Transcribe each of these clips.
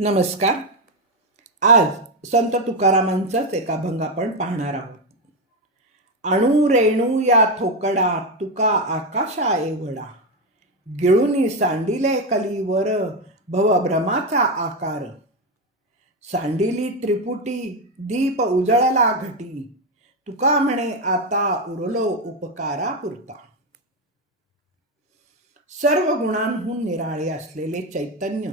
नमस्कार. आज संत तुकारामांचाच एक अभंग आपण पाहणार आहोत. अणू रेणू या थोकडा तुका आकाशा एवढा. गिळुनी सांडिले कलीवर भवभ्रमाचा आकार. सांडिली त्रिपुटी दीप उजळला घटी. तुका म्हणे आता उरलो उपकारा पुरता सर्व गुणांहून निराळे असलेले चैतन्य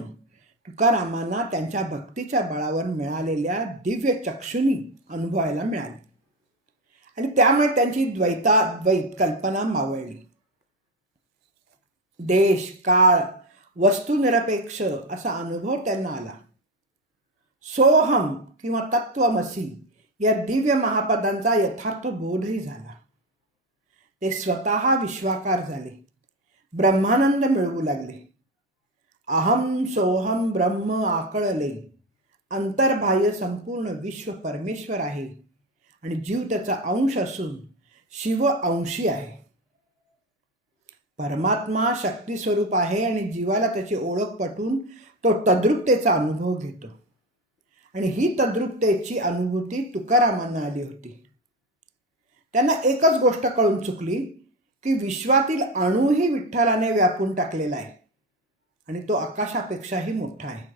तुकारामांना त्यांच्या भक्तीच्या बळावर मिळालेल्या दिव्य चक्षुनी अनुभवायला मिळाली. आणि त्यामुळे त्यांची द्वैता द्वैत कल्पना मावळली. देश काळ वस्तुनिरपेक्ष असा अनुभव त्यांना आला. सोहम किंवा तत्वमसी या दिव्य महापदांचा यथार्थ बोधही झाला. ते स्वतः विश्वाकार झाले. ब्रह्मानंद मिळवू लागले. अहम सोहम ब्रह्म आकळले. अंतर्बाह्य संपूर्ण विश्व परमेश्वर आहे आणि जीव त्याचा अंश असून शिव अंशी आहे. परमात्मा शक्ती स्वरूप आहे आणि जीवाला त्याची ओळख पटून तो तद्रुपतेचा अनुभव घेतो. आणि ही तद्रुपतेची अनुभूती तुकारामांना आली होती. त्यांना एकच गोष्ट कळून चुकली की विश्वातील अणूही विठ्ठलाने व्यापून टाकलेला आहे. आणि तो आकाशापेक्षाही मोठा आहे.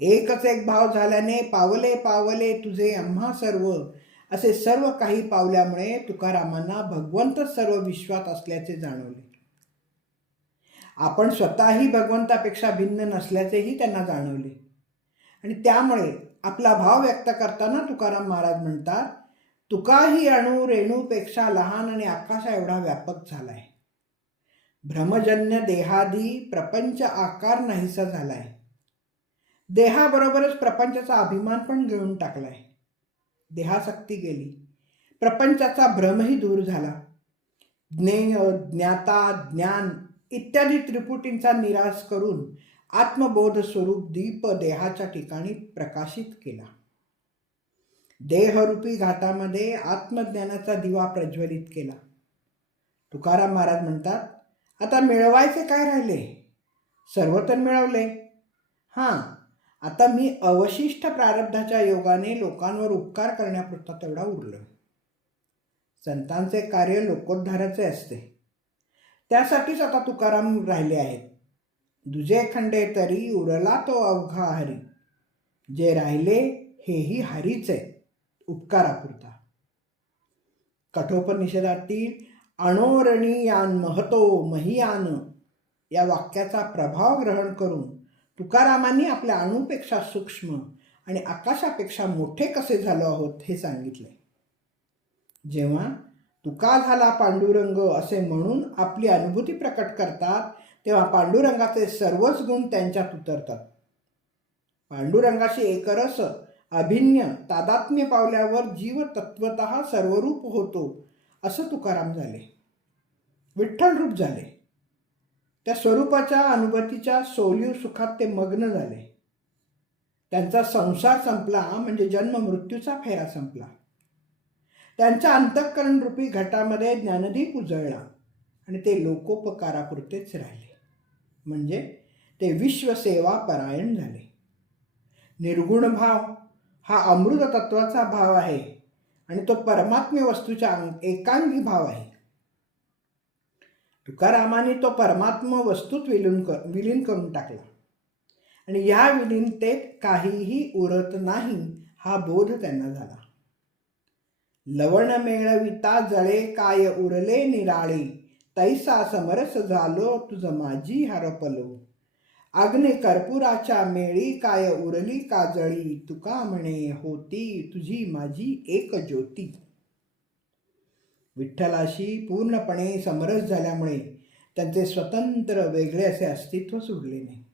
एकच एक भाव झाल्याने पावले पावले तुझे आम्हा सर्व. असे सर्व काही पावल्यामुळे तुकारामांना भगवंत सर्व विश्वात असल्याचे जाणवले. आपण स्वतःही भगवंतापेक्षा भिन्न नसल्याचेही त्यांना जाणवले. आणि त्यामुळे आपला भाव व्यक्त करताना तुकाराम महाराज म्हणतात तुकाही अणू रेणूपेक्षा लहान आणि आकाशा एवढा व्यापक झाला आहे भ्रमजन्य देहादी प्रपंच आकार नाहीसा झाला आहे देहाबरोबरच प्रपंचाचा अभिमान पण घेऊन आहे देहासक्ती गेली. प्रपंचाचा भ्रमही दूर झाला. ज्ञेय ज्ञाता ज्ञान इत्यादी त्रिपुटींचा निराश करून आत्मबोध स्वरूप दीप देहाच्या ठिकाणी प्रकाशित केला. देहरूपी घाटामध्ये आत्मज्ञानाचा दिवा प्रज्वलित केला. तुकाराम महाराज म्हणतात आता मिळवायचे काय राहिले? सर्व तर मिळवले. हां आता मी अवशिष्ट प्रारब्धाच्या योगाने लोकांवर उपकार करण्यापुरता तेवढा उरलो. संतांचे कार्य लोकोद्धाराचे असते. त्यासाठीच आता तुकाराम राहिले आहेत. दुजे खंडे तरी उरला तो अवघा हरी. जे राहिले हेही हरीच आहे उपकारापुरता. कठोपनिषदातील अणोरणीयान महतो महियान या वाक्याचा प्रभाव ग्रहण करून तुकारामांनी आपल्या अणूपेक्षा सूक्ष्म आणि आकाशापेक्षा मोठे कसे झालो आहोत हे सांगितले. जेव्हा तुका झाला पांडुरंग असे म्हणून आपली अनुभूती प्रकट करतात तेव्हा पांडुरंगाचे सर्वच गुण त्यांच्यात उतरतात. पांडुरंगाशी एकरस अभिन्न तादात्म्य पावल्यावर जीव तत्वत सर्वरूप होतो असं तुकाराम झाले. विठ्ठल रूप झाले. त्या स्वरूपाच्या अनुभूतीच्या सोलीव सुखात ते मग्न झाले. त्यांचा संसार संपला म्हणजे जन्म मृत्यूचा फेरा संपला. त्यांच्या अंतःकरण रूपी घटामध्ये ज्ञानदीप उजळला आणि ते लोकोपकारापुरतेच राहिले. म्हणजे ते विश्वसेवा परायण झाले. निर्गुण भाव हा अमृत तत्वाचा भाव आहे आणि तो परमात्म्य वस्तूच्या अंग- एकांगी भाव आहे. तुकारामाने तो परमात्म वस्तूत विलीन कर विलीन करून टाकला. आणि या विलीनतेत काहीही उरत नाही हा बोध त्यांना झाला. लवण मेळविता जळे काय उरले निराळे तैसा समरस झालो तुझ माझी हरपलो. अग्नि कर्पुराच्या मेळी काय उरली काजळी तुका म्हणे होती तुझी माझी एक ज्योती. विठ्ठलाशी पूर्णपणे समरस झाल्यामुळे त्यांचे स्वतंत्र वेगळे असे अस्तित्वच उरले नाही.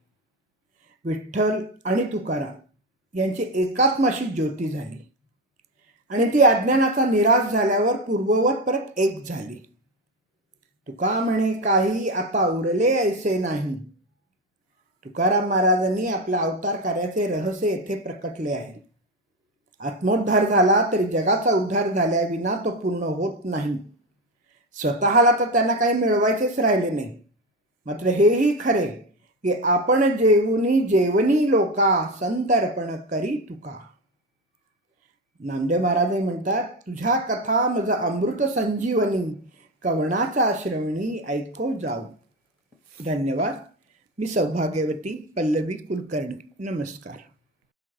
विठ्ठल आणि तुकाराम यांची एकात्माशी ज्योती झाली. आणि ती अज्ञानाचा निराश झाल्यावर पूर्ववत परत एक झाली. तुका म्हणे काही आता उरले ऐसे नाही. तुकाराम महाराजांनी आपल्या अवतार कार्याचे रहस्य येथे प्रकटले आहे. आत्मोद्धार झाला तरी जगाचा उद्धार झाल्याविना तो पूर्ण होत नाही. स्वतःला तर त्यांना काही मिळवायचेच राहिले नाही. मात्र हेही खरे की आपण जेवुनी जेवणी लोका संतर्पण करी तुका. नामदेव महाराज म्हणतात तुझ्या कथा मज अमृत संजीवनी कवणाचा श्रवणी ऐको जाऊ. धन्यवाद. मी सौभाग्यवती पल्लवी कुलकर्णी. नमस्कार.